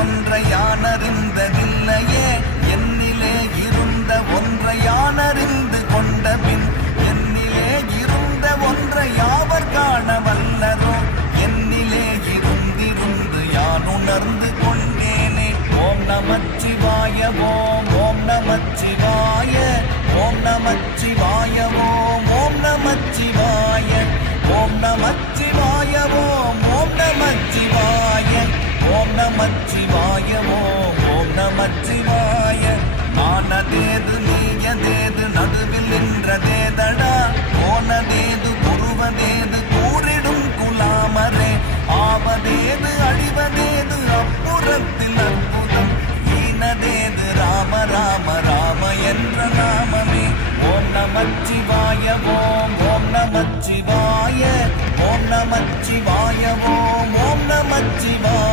ஒன்றை யானறிந்ததில்லையே என்னிலே இருந்த ஒன்றை யானறிந்து கொண்ட பின் என்னிலே இருந்த ஒன்றை யாவர் காண வல்லரோ என்னிலே இருந்திருந்து யான் உணர்ந்து கொண்டேனே. ஓம் நமச்சிவாய ஓம் ஓம் நமச்சிவாய ஓம் நமச்சிவாய ஓம் ஓம் நமச்சிவாய ஓம் நமச்சிவாய ஓம் ஓம் நமச்சிவாய ஓம் நமச்சிவாய ஓம் ஓம் நமச்சிவாய. ஆனதேது நீயதேது நடுவில் நின்றதேதடா போனதேது குருவதேது கூறிடும் குலாமரே ஆவதேது அழிவதேது அப்புறத்தில் அற்புதம் ஈனதேது ராம ராம ராம என்ற நாமமே. ஓம் நமச்சிவாய ஓம் ஓம் நமச்சிவாய ஓம் நமச்சிவாய ஓம் ஓம் நமச்சிவாய